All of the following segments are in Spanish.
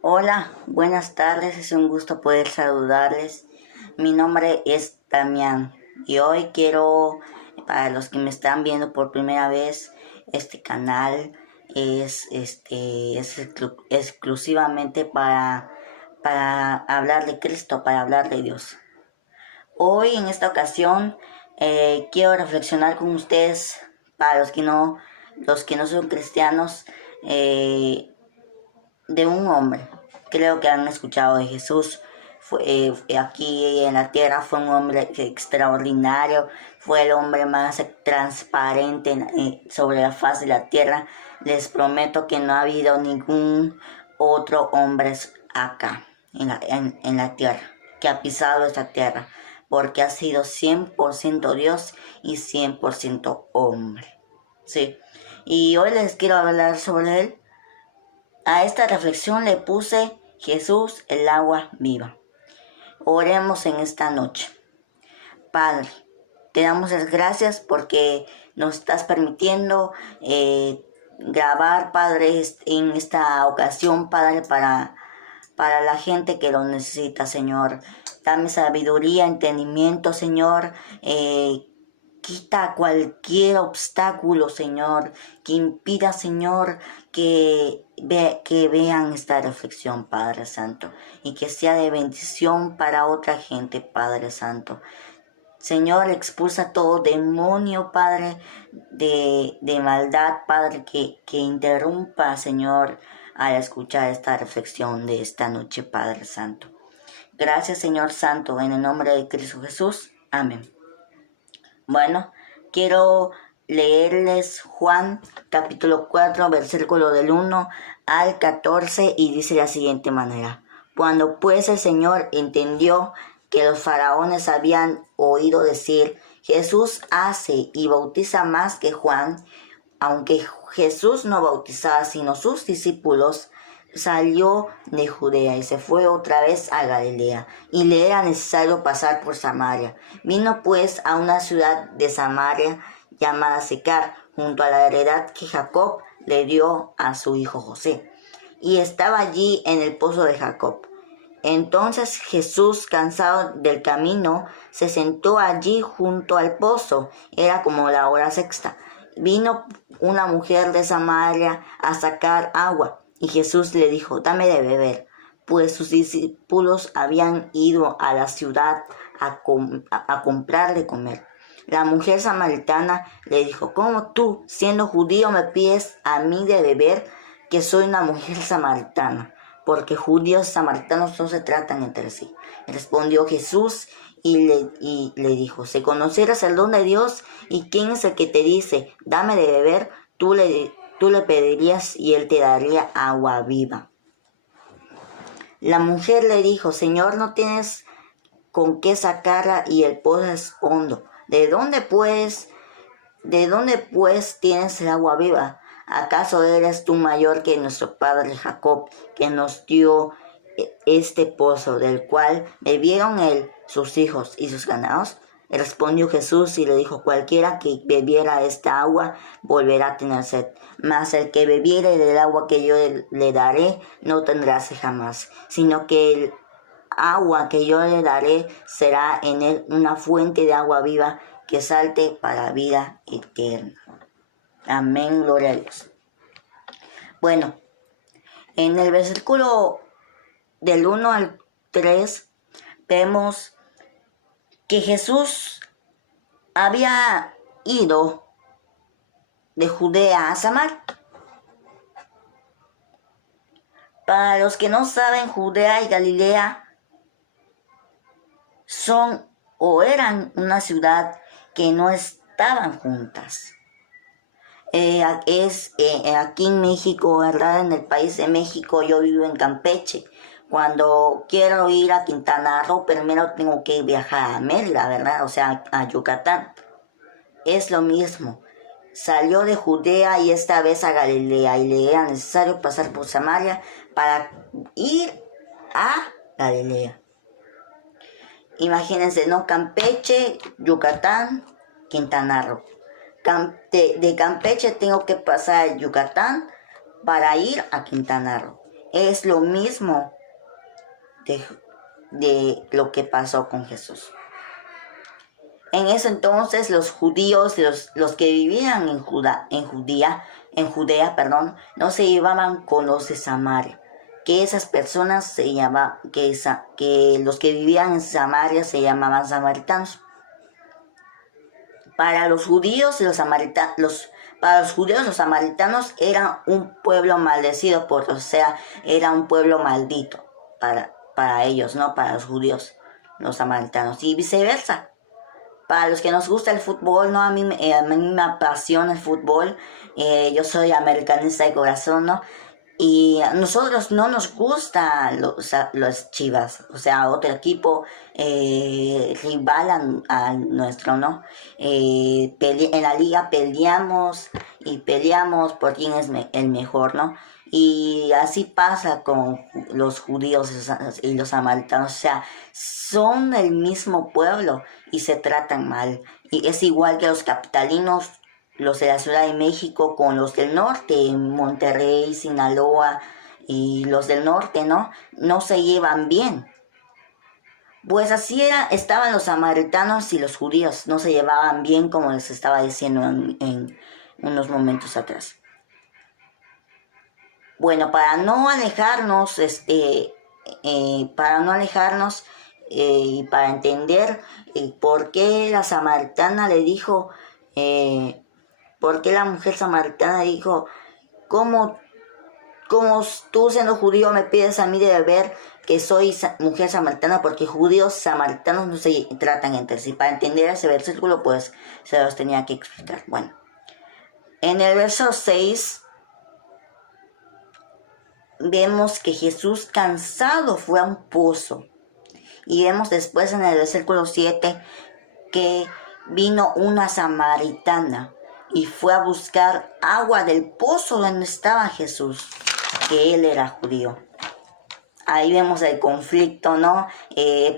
Hola, buenas tardes, es un gusto poder saludarles. Mi nombre es Damián y hoy quiero, para los que me están viendo por primera vez, este canal es exclusivamente para hablar de Cristo, para hablar de Dios. Hoy en esta ocasión quiero reflexionar con ustedes, para los que no son cristianos, de un hombre. Creo que han escuchado de Jesús. Aquí en la tierra fue un hombre extraordinario, fue el hombre más transparente sobre la faz de la tierra. Les prometo que no ha habido ningún otro hombre acá en la tierra que ha pisado esta tierra, porque ha sido 100% Dios y 100% hombre. Sí. Y hoy les quiero hablar sobre él. A esta reflexión le puse Jesús, el agua viva. Oremos en esta noche. Padre, te damos las gracias porque nos estás permitiendo grabar, Padre, en esta ocasión, Padre, para la gente que lo necesita, Señor. Dame sabiduría, entendimiento, Señor. Quita cualquier obstáculo, Señor, que impida, Señor, que vean esta reflexión, Padre Santo, y que sea de bendición para otra gente, Padre Santo. Señor, expulsa todo demonio, Padre, de maldad, Padre, que interrumpa, Señor, al escuchar esta reflexión de esta noche, Padre Santo. Gracias, Señor Santo, en el nombre de Cristo Jesús. Amén. Bueno, quiero leerles Juan capítulo 4, versículo del 1 al 14 y dice de la siguiente manera. Cuando pues el Señor entendió que los faraones habían oído decir, Jesús hace y bautiza más que Juan, aunque Jesús no bautizaba sino sus discípulos, salió de Judea y se fue otra vez a Galilea, y le era necesario pasar por Samaria. Vino pues a una ciudad de Samaria llamada Sicar, junto a la heredad que Jacob le dio a su hijo José, y estaba allí en el pozo de Jacob. Entonces Jesús, cansado del camino, se sentó allí junto al pozo. Era como la hora sexta. Vino una mujer de Samaria a sacar agua, y Jesús le dijo, dame de beber, pues sus discípulos habían ido a la ciudad a comprar de comer. La mujer samaritana le dijo, ¿cómo tú, siendo judío, me pides a mí de beber, que soy una mujer samaritana? Porque judíos y samaritanos no se tratan entre sí. Respondió Jesús y le dijo, si conocieras el don de Dios y quién es el que te dice, dame de beber, tú le pedirías y él te daría agua viva. La mujer le dijo, Señor, no tienes con qué sacarla y el pozo es hondo. ¿De dónde pues tienes el agua viva? ¿Acaso eres tú mayor que nuestro padre Jacob, que nos dio este pozo, del cual bebieron él, sus hijos y sus ganados? Respondió Jesús y le dijo, cualquiera que bebiera esta agua volverá a tener sed, mas el que bebiere del agua que yo le daré no tendrá sed jamás, sino que el agua que yo le daré será en él una fuente de agua viva que salte para vida eterna. Amén, gloria a Dios. Bueno, en el versículo del 1 al 3 vemos que Jesús había ido de Judea a Samaria. Para los que no saben, Judea y Galilea son o eran una ciudad que no estaban juntas. Aquí en México, ¿verdad? En el país de México, yo vivo en Campeche. Cuando quiero ir a Quintana Roo, primero tengo que viajar a Mérida, ¿verdad? O sea, a Yucatán. Es lo mismo. Salió de Judea y esta vez a Galilea, y le era necesario pasar por Samaria para ir a Galilea. Imagínense, ¿no? Campeche, Yucatán, Quintana Roo. De Campeche tengo que pasar a Yucatán para ir a Quintana Roo. es lo mismo de lo que pasó con Jesús. En ese entonces los judíos, los que vivían en Judea, no se llevaban con los de Samaria. Que esas personas se llamaban, que los que vivían en Samaria se llamaban samaritanos. Para los judíos los samaritanos eran un pueblo maldecido, o sea, era un pueblo maldito para ellos, ¿no? Para los judíos, los samaritanos, y viceversa. Para los que nos gusta el fútbol, ¿no? A mí me apasiona el fútbol. Yo soy americanista de corazón, ¿no? Y a nosotros no nos gustan los Chivas, o sea, otro equipo rival al nuestro, ¿no? En la liga peleamos por quién es el mejor, ¿no? Y así pasa con los judíos y los samaritanos, o sea, son del mismo pueblo y se tratan mal. Y es igual que los capitalinos, los de la Ciudad de México con los del norte, Monterrey, Sinaloa, y los del norte, ¿no? No se llevan bien. Pues así estaban los samaritanos y los judíos, no se llevaban bien, como les estaba diciendo en unos momentos atrás. Bueno, para no alejarnos, y para entender por qué la samaritana le dijo, ¿por qué la mujer samaritana dijo, ¿cómo tú siendo judío me pides a mí de beber que soy mujer samaritana? Porque judíos samaritanos no se tratan entre sí. Para entender ese versículo, pues se los tenía que explicar. Bueno, en el verso 6 vemos que Jesús cansado fue a un pozo. Y vemos después en el versículo 7 que vino una samaritana y fue a buscar agua del pozo donde estaba Jesús, que él era judío. Ahí vemos el conflicto, ¿no?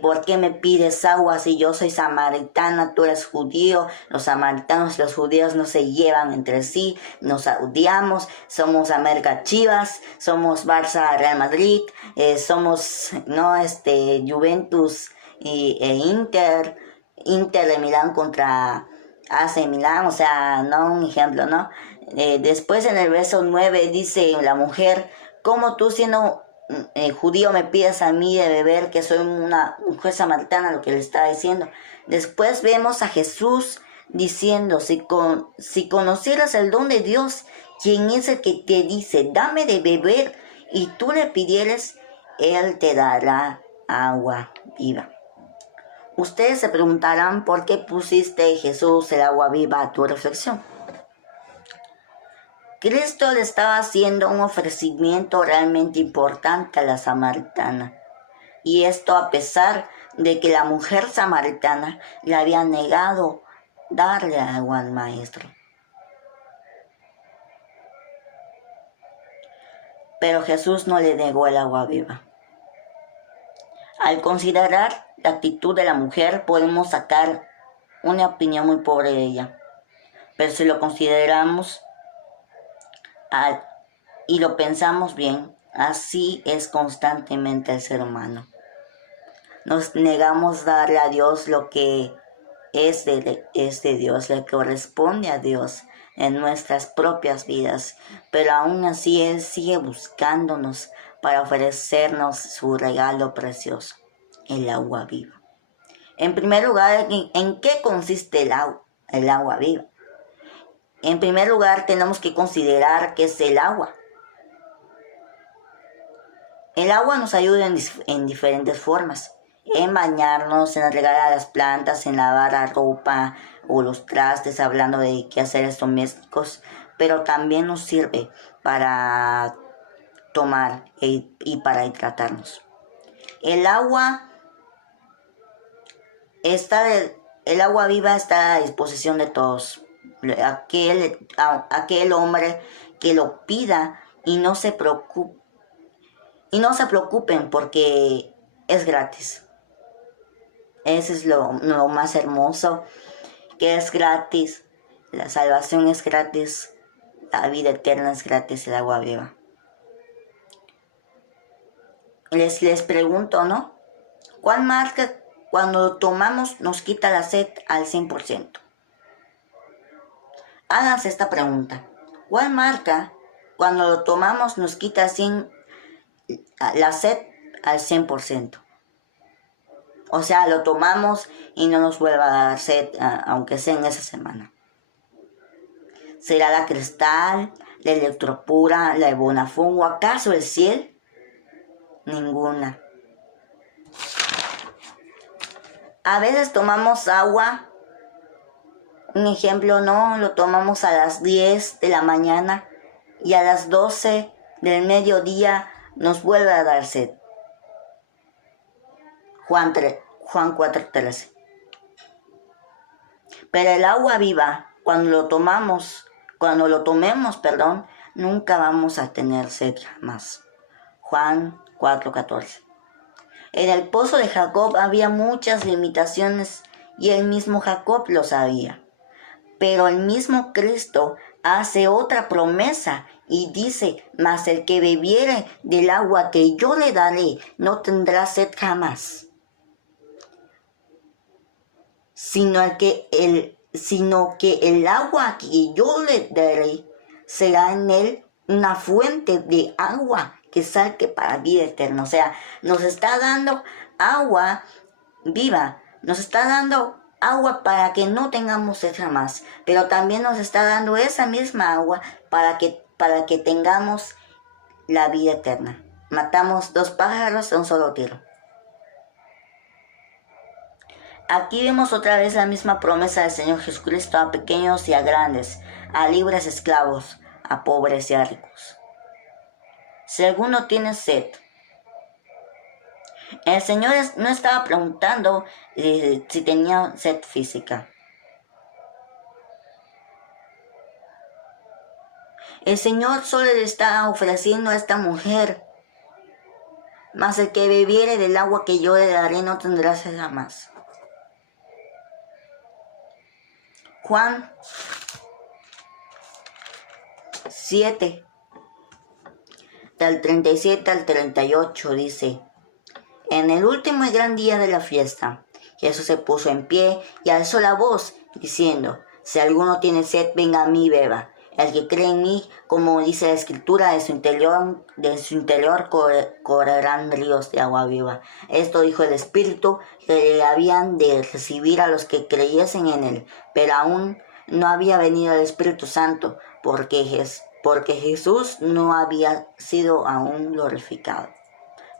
¿Por qué me pides agua si yo soy samaritana, tú eres judío? Los samaritanos y los judíos no se llevan entre sí, nos odiamos, somos América Chivas, somos Barça Real Madrid, somos, ¿no? Juventus e Inter de Milán contra AC Milán, o sea, no un ejemplo, ¿no? Después en el verso 9 dice la mujer, ¿cómo tú siendo judío me pides a mí de beber, que soy una mujer samaritana? Lo que le estaba diciendo. Después vemos a Jesús diciendo, si conocieras el don de Dios, quien es el que te dice, dame de beber, y tú le pidieres, él te dará agua viva. Ustedes se preguntarán por qué pusiste, Jesús, el agua viva a tu reflexión. Cristo le estaba haciendo un ofrecimiento realmente importante a la samaritana. Y esto a pesar de que la mujer samaritana le había negado darle agua al maestro. Pero Jesús no le negó el agua viva. Al considerar la actitud de la mujer, podemos sacar una opinión muy pobre de ella. Pero si lo consideramos y lo pensamos bien, así es constantemente el ser humano. Nos negamos darle a Dios lo que es de Dios, lo que corresponde a Dios en nuestras propias vidas, pero aún así Él sigue buscándonos para ofrecernos su regalo precioso, el agua viva. En primer lugar, ¿en qué consiste el agua viva? En primer lugar, tenemos que considerar qué es el agua. El agua nos ayuda en diferentes formas. En bañarnos, en regar a las plantas, en lavar la ropa o los trastes, hablando de quehaceres domésticos, pero también nos sirve para tomar y para hidratarnos. El agua viva está a disposición de todos. Aquel hombre que lo pida y no se preocupen porque es gratis. Eso es lo más hermoso, que es gratis. La salvación es gratis, la vida eterna es gratis, el agua viva. les pregunto, ¿no? ¿Cuál marca cuando lo tomamos nos quita la sed al 100%? Háganse esta pregunta. ¿Cuál marca cuando lo tomamos nos quita la sed al 100%? O sea, lo tomamos y no nos vuelva a dar sed, aunque sea en esa semana. ¿Será la Cristal, la Electropura, la Bonafón o acaso el Ciel? Ninguna. A veces tomamos agua, un ejemplo, ¿no? Lo tomamos a las 10 de la mañana y a las 12 del mediodía nos vuelve a dar sed. Juan 4:13. Pero el agua viva, cuando lo tomemos, nunca vamos a tener sed jamás. Juan 4:14. En el pozo de Jacob había muchas limitaciones y el mismo Jacob lo sabía. Pero el mismo Cristo hace otra promesa y dice: mas el que bebiere del agua que yo le daré no tendrá sed jamás, sino que el agua que yo le daré será en él una fuente de agua que salte para vida eterna. O sea, nos está dando agua viva, nos está dando agua para que no tengamos sed jamás, pero también nos está dando esa misma agua para que tengamos la vida eterna. Matamos 2 pájaros de un solo tiro. Aquí vemos otra vez la misma promesa del Señor Jesucristo a pequeños y a grandes, a libres esclavos, a pobres y a ricos. Si alguno tiene sed, el Señor no estaba preguntando si tenía sed física. El Señor solo le está ofreciendo a esta mujer: mas el que bebiere del agua que yo le daré no tendrá sed jamás. Juan 7, del 37 al 38 dice: en el último y gran día de la fiesta, Jesús se puso en pie y alzó la voz, diciendo: si alguno tiene sed, venga a mí y beba. El que cree en mí, como dice la Escritura, de su interior correrán ríos de agua viva. Esto dijo el Espíritu que le habían de recibir a los que creyesen en él, pero aún no había venido el Espíritu Santo, porque Jesús no había sido aún glorificado.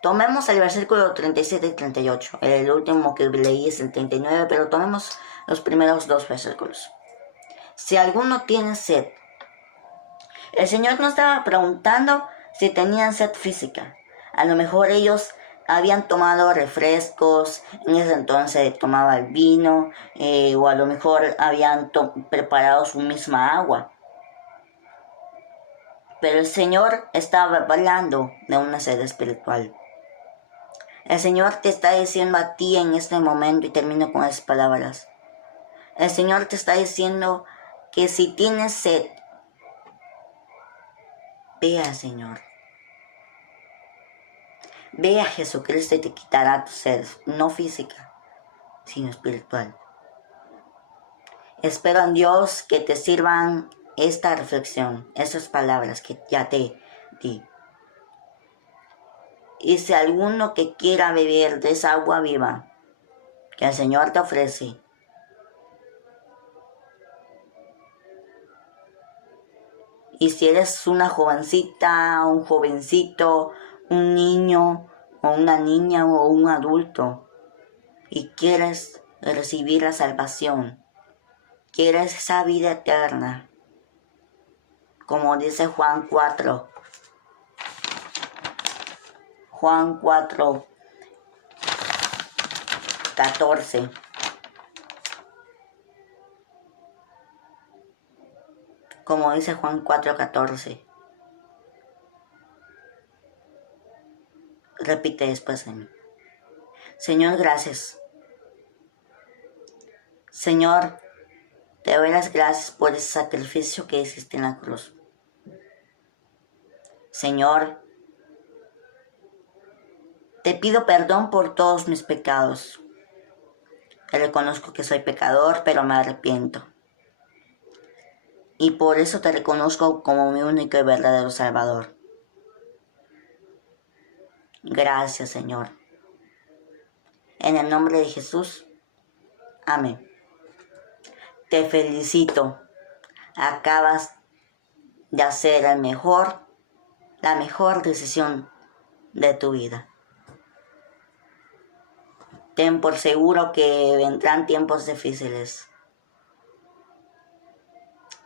Tomemos el versículo 37 y 38. El último que leí es el 39, pero tomemos los primeros 2 versículos. Si alguno tiene sed. El Señor no estaba preguntando si tenían sed física. A lo mejor ellos habían tomado refrescos, en ese entonces tomaba el vino, o a lo mejor habían preparado su misma agua. Pero el Señor estaba hablando de una sed espiritual. El Señor te está diciendo a ti en este momento, y termino con esas palabras. El Señor te está diciendo que si tienes sed, ve al Señor. Ve a Jesucristo y te quitará tu sed, no física, sino espiritual. Espero en Dios que te sirvan esta reflexión, esas palabras que ya te di. Y si alguno que quiera beber de esa agua viva que el Señor te ofrece, y si eres una jovencita, un jovencito, un niño o una niña o un adulto, y quieres recibir la salvación, quieres esa vida eterna, como dice Juan 4, 14. Como dice Juan 4:14. Repite después de mí. Señor, gracias. Señor, te doy las gracias por ese sacrificio que hiciste en la cruz. Señor, Te pido perdón por todos mis pecados. Reconozco que soy pecador, pero me arrepiento. Y por eso te reconozco como mi único y verdadero Salvador. Gracias, Señor. En el nombre de Jesús. Amén. Te felicito. Acabas de hacer la mejor decisión de tu vida. Ten por seguro que vendrán tiempos difíciles.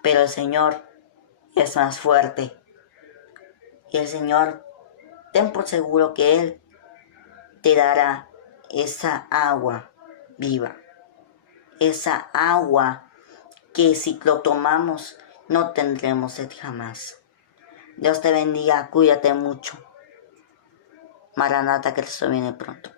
Pero el Señor es más fuerte. Y el Señor, ten por seguro que Él te dará esa agua viva. Esa agua que si lo tomamos no tendremos sed jamás. Dios te bendiga, cuídate mucho. Maranata, que Cristo viene pronto.